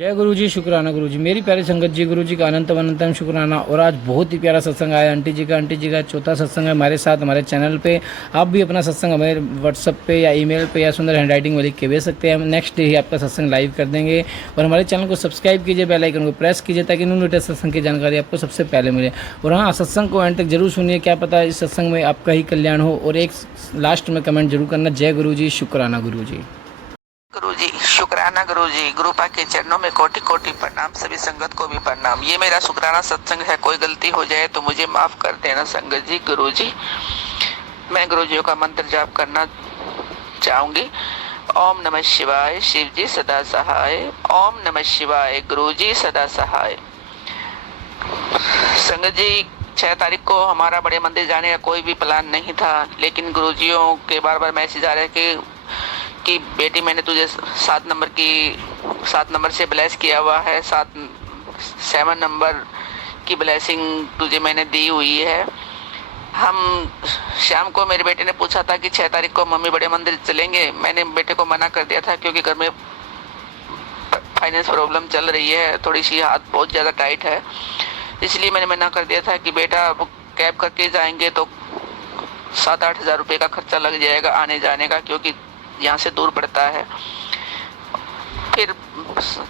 जय गुरु जी, शुक्राना गुरु जी। मेरी प्यारी संगत जी, गुरु जी का अनंतम अनंतम शुक्राना। और आज बहुत ही प्यारा सत्संग आया आंटी जी का चौथा सत्संग है हमारे साथ हमारे चैनल पे। आप भी अपना सत्संग हमारे व्हाट्सअप पे या ईमेल पे या सुंदर हैंडराइटिंग में लिख के भेज सकते हैं। हम नेक्स्ट डे ही आपका सत्संग लाइव कर देंगे। और हमारे चैनल को सब्सक्राइब कीजिए, बेल आइकन को प्रेस कीजिए ताकि न्यू लेटेस्ट सत्संग की जानकारी आपको सबसे पहले मिले। और हाँ, सत्संग को एंड तक जरूर सुनिए, क्या पता इस सत्संग में आपका ही कल्याण हो। और एक लास्ट में कमेंट जरूर करना, जय गुरु जी, शुक्राना गुरु जी। गुरु जी शुक्राना गुरु जी। गुरु पा के चरणों में कोटि कोटि प्रणाम, सभी संगत को भी प्रणाम। ये मेरा शुक्राना सत्संग है, कोई गलती हो जाए तो मुझे माफ कर देना संगत जी। गुरु जी मैं गुरु जी का मंत्र जाप करना चाहूंगी। ओम नमः शिवाय, शिव जी सदा सहाय। ओम नमः शिवाय, गुरु जी सदा सहाय। संगत जी 6 तारीख को हमारा बड़े मंदिर जाने का कोई भी प्लान नहीं था, लेकिन गुरुजियों के बार बार मैसेज आ रहे कि बेटी मैंने तुझे 7 नंबर से ब्लेस किया हुआ है, 7 नंबर की ब्लेसिंग तुझे मैंने दी हुई है। हम शाम को मेरे बेटे ने पूछा था कि 6 तारीख को मम्मी बड़े मंदिर चलेंगे। मैंने बेटे को मना कर दिया था क्योंकि घर में फाइनेंस प्रॉब्लम चल रही है, थोड़ी सी हाथ बहुत ज़्यादा टाइट है, इसलिए मैंने मना कर दिया था कि बेटा कैब करके जाएंगे तो 7-8 हज़ार रुपये का खर्चा लग जाएगा आने जाने का, क्योंकि यहाँ से दूर पड़ता है। फिर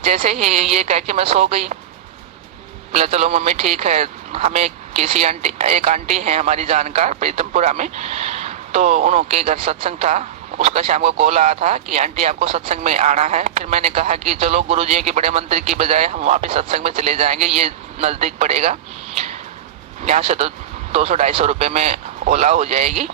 जैसे ही ये कह के मैं सो गई, बोला चलो मम्मी ठीक है। हमें एक आंटी है हमारी जानकार प्रीतमपुरा में, तो उनके घर सत्संग था। उसका शाम को कॉल आया था कि आंटी आपको सत्संग में आना है। फिर मैंने कहा कि चलो गुरुजी के बड़े मंदिर की बजाय हम वहाँ पे सत्संग में चले जाएंगे, ये नज़दीक पड़ेगा, यहाँ से तो 200-250 रुपये में ओला हो जाएगी।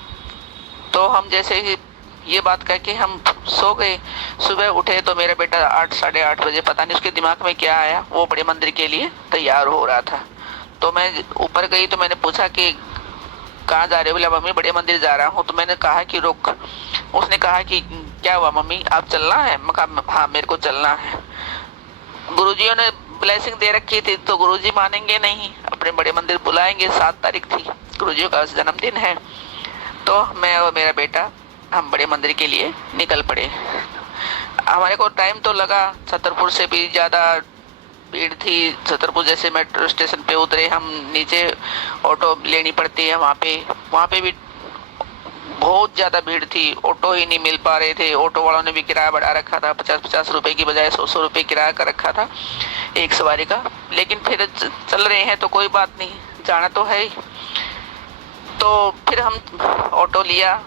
तो हम जैसे ही ये बात कह के हम सो गए। सुबह उठे तो मेरा बेटा 8-8:30 बजे, पता नहीं उसके दिमाग में क्या आया, वो बड़े मंदिर के लिए तैयार हो रहा था। तो मैं ऊपर गई तो मैंने पूछा कि कहाँ जा रहे हो? बोला मम्मी बड़े मंदिर जा रहा हूँ। तो मैंने कहा कि रुक। उसने कहा कि क्या हुआ मम्मी, आप चलना है? मैं कहा हाँ मेरे को चलना है। गुरुजियों ने ब्लेसिंग दे रखी थी तो गुरुजी मानेंगे नहीं, अपने बड़े मंदिर बुलाएंगे। 7 तारीख थी, गुरुजियों का जन्मदिन है। तो मैं और मेरा बेटा हम बड़े मंदिर के लिए निकल पड़े। हमारे को टाइम तो लगा, छतरपुर से भी ज़्यादा भीड़ थी। छतरपुर जैसे मेट्रो स्टेशन पे उतरे हम, नीचे ऑटो लेनी पड़ती है, वहाँ पे भी बहुत ज़्यादा भीड़ थी। ऑटो ही नहीं मिल पा रहे थे। ऑटो वालों ने भी किराया बढ़ा रखा था, 50-50 रुपए की बजाय 100-100 रुपये किराया कर रखा था एक सवारी का। लेकिन फिर चल रहे हैं तो कोई बात नहीं, जाना तो है ही। तो फिर हम ऑटो लिया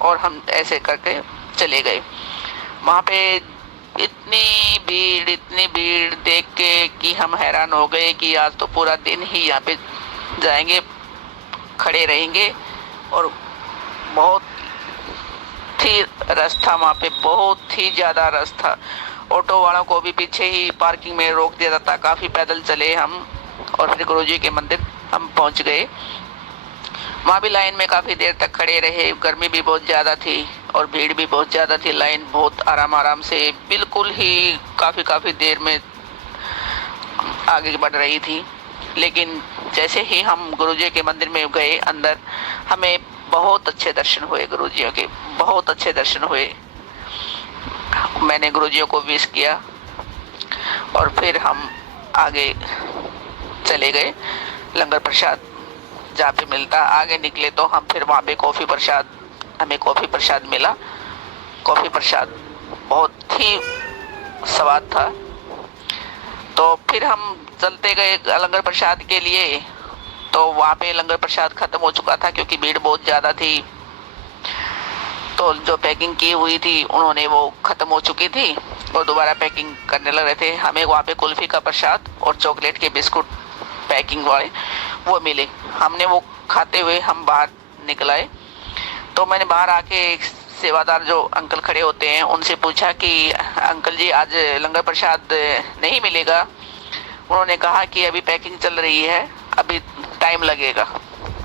और हम ऐसे करके चले गए। वहाँ पे इतनी भीड़ देख के कि हम हैरान हो गए कि आज तो पूरा दिन ही यहाँ पे जाएंगे, खड़े रहेंगे। और बहुत ही रश था वहाँ पे, बहुत ही ज़्यादा रश था। ऑटो वालों को भी पीछे ही पार्किंग में रोक दिया था। काफ़ी पैदल चले हम और फिर गुरुजी के मंदिर हम पहुँच गए। वहाँ भी लाइन में काफ़ी देर तक खड़े रहे। गर्मी भी बहुत ज़्यादा थी और भीड़ भी बहुत ज़्यादा थी। लाइन बहुत आराम से बिल्कुल ही काफ़ी देर में आगे बढ़ रही थी। लेकिन जैसे ही हम गुरुजी के मंदिर में गए अंदर, हमें बहुत अच्छे दर्शन हुए गुरुजियों के, बहुत अच्छे दर्शन हुए। मैंने गुरुजियों को विश किया और फिर हम आगे चले गए। लंगर प्रसाद जहाँ पे मिलता आगे निकले तो हम फिर वहाँ पे हमें कॉफ़ी प्रसाद मिला। कॉफ़ी प्रसाद बहुत ही स्वाद था। तो फिर हम चलते गए लंगर प्रसाद के लिए। तो वहाँ पे लंगर प्रसाद खत्म हो चुका था क्योंकि भीड़ बहुत ज़्यादा थी। तो जो पैकिंग की हुई थी उन्होंने वो खत्म हो चुकी थी और दोबारा पैकिंग करने लग रहे थे। हमें वहाँ पे कुल्फी का प्रसाद और चॉकलेट के बिस्कुट पैकिंग वाले वो मिले। हमने वो खाते हुए हम बाहर निकल आए। तो मैंने बाहर आके एक सेवादार जो अंकल खड़े होते हैं उनसे पूछा कि अंकल जी आज लंगर प्रसाद नहीं मिलेगा? उन्होंने कहा कि अभी पैकिंग चल रही है, अभी टाइम लगेगा।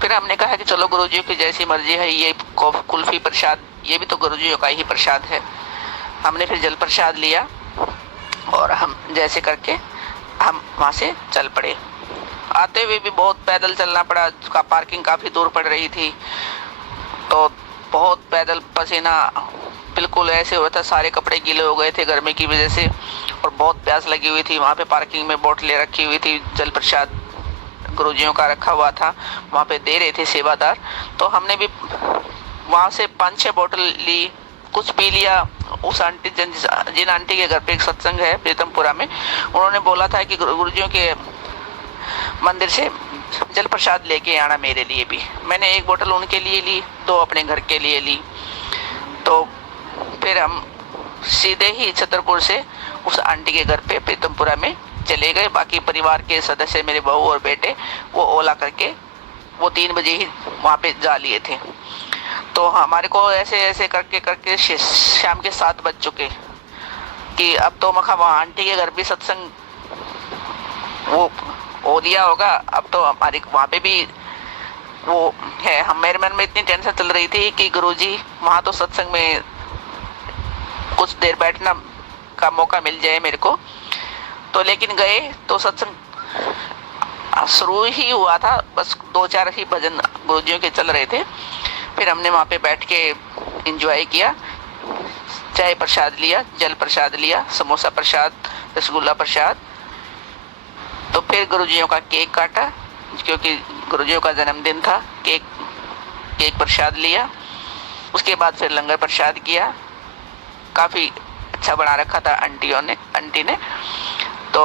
फिर हमने कहा कि चलो गुरुजी की जैसी मर्जी है, ये कुल्फी प्रसाद ये भी तो गुरुजी का ही प्रसाद है। हमने फिर जल प्रसाद लिया और हम जैसे करके हम वहाँ से चल पड़े। आते हुए भी बहुत पैदल चलना पड़ा, पार्किंग काफ़ी दूर पड़ रही थी। तो बहुत पैदल पसीना बिल्कुल ऐसे हुआ था, सारे कपड़े गीले हो गए थे गर्मी की वजह से, और बहुत प्यास लगी हुई थी। वहाँ पे पार्किंग में बोतलें रखी हुई थी, जल प्रसाद गुरुजियों का रखा हुआ था, वहाँ पे दे रहे थे सेवादार। तो हमने भी वहाँ से 5-6 बोतल ली, कुछ पी लिया। उस आंटी जिन आंटी के घर पे एक सत्संग है प्रीतमपुरा में, उन्होंने बोला था कि गुरुजियों के मंदिर से जल प्रसाद लेके आना मेरे लिए भी। मैंने 1 बोतल उनके लिए ली, 2 अपने घर के लिए ली। तो फिर हम सीधे ही छतरपुर से उस आंटी के घर पे प्रीतमपुरा में चले गए। बाकी परिवार के सदस्य, मेरे बहू और बेटे, वो ओला करके वो 3 बजे ही वहाँ पे जा लिए थे। तो हमारे को ऐसे ऐसे करके करके शाम के 7 बज चुके कि अब तो मखा वहाँ आंटी के घर भी सत्संग वो हो दिया होगा। अब तो हमारे वहाँ पे भी वो है। हम मेरे मन में इतनी टेंशन चल रही थी कि गुरुजी वहाँ तो सत्संग में कुछ देर बैठना का मौका मिल जाए मेरे को। तो लेकिन गए तो सत्संग शुरू ही हुआ था, बस 2-4 ही भजन गुरुजियों के चल रहे थे। फिर हमने वहाँ पे बैठ के एंजॉय किया, चाय प्रसाद लिया, जल प्रसाद लिया, समोसा प्रसाद, रसगुल्ला प्रसाद। तो फिर गुरुजियों का केक काटा, क्योंकि गुरुजियों का जन्मदिन था। केक प्रसाद लिया। उसके बाद फिर लंगर प्रसाद किया। काफ़ी अच्छा बना रखा था आंटी ने। तो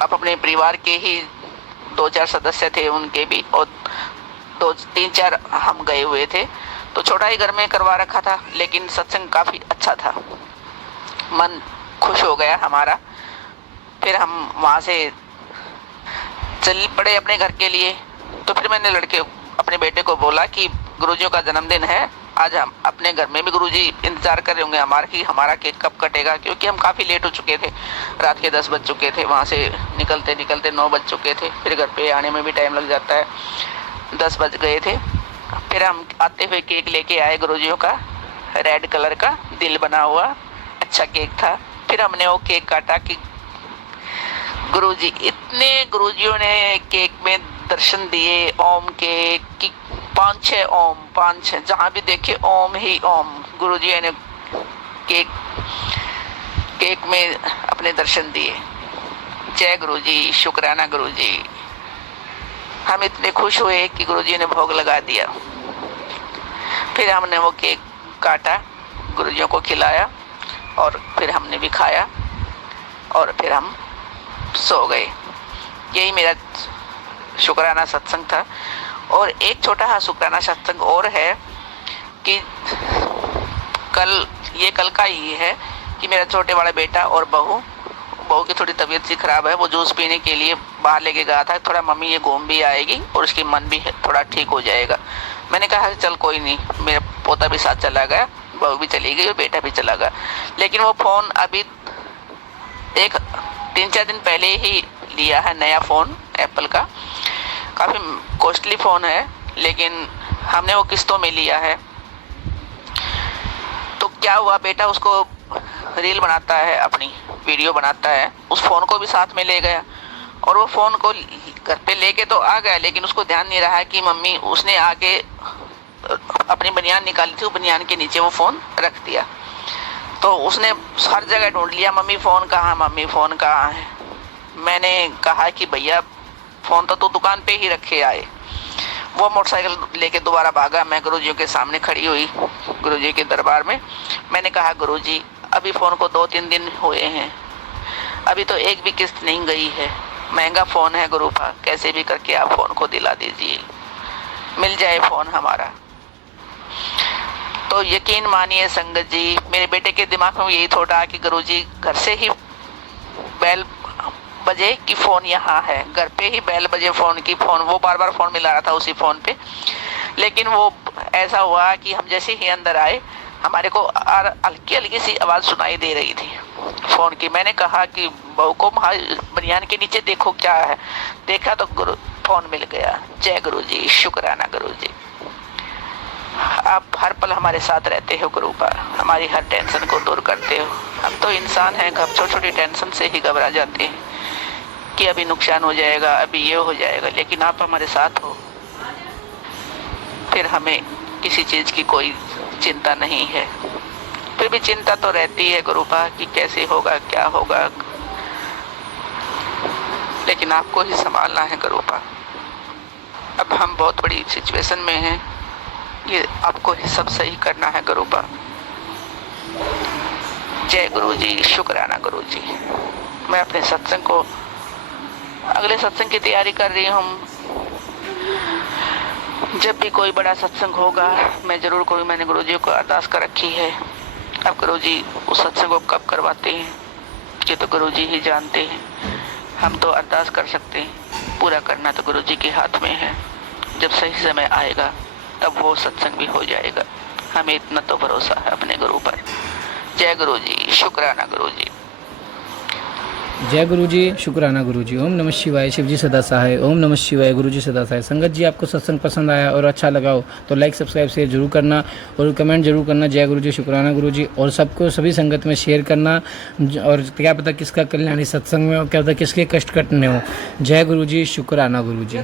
अब अपने परिवार के ही 2-4 सदस्य थे, उनके भी, और 2-3-4 हम गए हुए थे। तो छोटा ही घर में करवा रखा था, लेकिन सत्संग काफ़ी अच्छा था, मन खुश हो गया हमारा। फिर हम वहाँ से चल पड़े अपने घर के लिए। तो फिर मैंने अपने बेटे को बोला कि गुरुजियों का जन्मदिन है, आज हम अपने घर में भी गुरुजी इंतजार कर रहे होंगे हमारा केक कब कटेगा, क्योंकि हम काफ़ी लेट हो चुके थे। रात के 10 बज चुके थे, वहाँ से निकलते निकलते 9 बज चुके थे। फिर घर पे आने में भी टाइम लग जाता है, 10 बज गए थे। फिर हम आते हुए केक लेके आए गुरुजियों का, रेड कलर का दिल बना हुआ अच्छा केक था। फिर हमने वो केक काटा कि गुरुजी, इतने गुरुजियों ने केक में दर्शन दिए ओम के कि 5-6 ओम, 5-6 जहाँ भी देखे ओम ही ओम। गुरुजी ने केक में अपने दर्शन दिए। जय गुरुजी, शुक्राना गुरुजी। हम इतने खुश हुए कि गुरुजी ने भोग लगा दिया। फिर हमने वो केक काटा, गुरुजियों को खिलाया, और फिर हमने भी खाया, और फिर हम सो गए। यही मेरा शुक्राना सत्संग था। और एक छोटा सा शुक्राना सत्संग और है कि कल का ही है कि मेरा छोटे वाला बेटा और बहू की थोड़ी तबीयत सी खराब है। वो जूस पीने के लिए बाहर लेके गया था। थोड़ा मम्मी ये घूम भी आएगी और उसकी मन भी थोड़ा ठीक हो जाएगा। मैंने कहा चल कोई नहीं, मेरा पोता भी साथ चला गया, बहू भी चली गई और बेटा भी चला गया। लेकिन वो फ़ोन अभी 3-4 दिन पहले ही लिया है, नया फ़ोन एप्पल का। काफ़ी कॉस्टली फ़ोन है, लेकिन हमने वो किस्तों में लिया है। तो क्या हुआ, बेटा उसको रील बनाता है, अपनी वीडियो बनाता है, उस फ़ोन को भी साथ में ले गया। और वो फ़ोन को घर पे लेके तो आ गया, लेकिन उसको ध्यान नहीं रहा कि मम्मी, उसने आगे अपनी बनियान निकाली थी, वो बनियान के नीचे वो फ़ोन रख दिया। तो उसने हर जगह ढूंढ लिया, मम्मी फ़ोन कहाँ, मम्मी फ़ोन कहाँ है। मैंने कहा कि भैया फ़ोन तो दुकान पे ही रखे आए। वो मोटरसाइकिल लेके दोबारा भागा। मैं गुरुजी के सामने खड़ी हुई, गुरुजी के दरबार में। मैंने कहा गुरुजी, अभी फ़ोन को 2-3 दिन हुए हैं, अभी तो एक भी किस्त नहीं गई है, महंगा फ़ोन है गुरुपा, कैसे भी करके आप फ़ोन को दिला दीजिए, मिल जाए फ़ोन हमारा। तो यकीन मानिए संगत जी, मेरे बेटे के दिमाग में यही थोड़ा आया कि गुरुजी घर से ही बैल बजे कि फ़ोन यहाँ है, घर पे ही बैल बजे फ़ोन की। फ़ोन वो बार बार फ़ोन मिला रहा था उसी फ़ोन पे। लेकिन वो ऐसा हुआ कि हम जैसे ही अंदर आए, हमारे को हल्की हल्की सी आवाज़ सुनाई दे रही थी फ़ोन की। मैंने कहा कि बहू को बनियान के नीचे देखो क्या है। देखा तो फ़ोन मिल गया। जय गुरुजी, शुक्राना गुरुजी। आप हर पल हमारे साथ रहते हो गुरुपा, हमारी हर टेंशन को दूर करते हो। हम तो इंसान हैं, छोटी छोटी टेंशन से ही घबरा जाते हैं कि अभी नुकसान हो जाएगा, अभी ये हो जाएगा, लेकिन आप हमारे साथ हो, फिर हमें किसी चीज़ की कोई चिंता नहीं है। फिर भी चिंता तो रहती है गुरुपा कि कैसे होगा, क्या होगा, लेकिन आपको ही संभालना है गुरुपा। अब हम बहुत बड़ी सिचुएशन में हैं, ये आपको ही सब सही करना है गुरुपा। जय गुरु जी, शुक्राना गुरु जी। मैं अपने सत्संग को, अगले सत्संग की तैयारी कर रही हूँ। जब भी कोई बड़ा सत्संग होगा मैं जरूर कोई, मैंने गुरु जी को अरदास कर रखी है। अब गुरु जी उस सत्संग को कब करवाते हैं ये तो गुरु जी ही जानते हैं। हम तो अरदास कर सकते हैं, पूरा करना तो गुरु जी के हाथ में है। जब सही समय आएगा तब वो सत्संग भी हो जाएगा। हमें इतना तो भरोसा है अपने गुरु पर। जय गुरु जी, शुक्राना गुरु जी। जय गुरु जी, शुक्राना गुरु जी। ओम नमः शिवाय, शिव जी सदा सहाय। ओम नमः शिवाय, गुरु जी सदा सहाय। संगत जी, आपको सत्संग पसंद आया और अच्छा लगा हो तो लाइक, सब्सक्राइब, शेयर जरूर करना और कमेंट जरूर करना। जय गुरु जी, शुक्राना गुरु जी। और सबको, सभी संगत में शेयर करना। और क्या पता किसका कल्याणी सत्संग में हो, क्या पता किसके कष्ट कटने हो। जय गुरु जी, शुक्राना गुरु जी।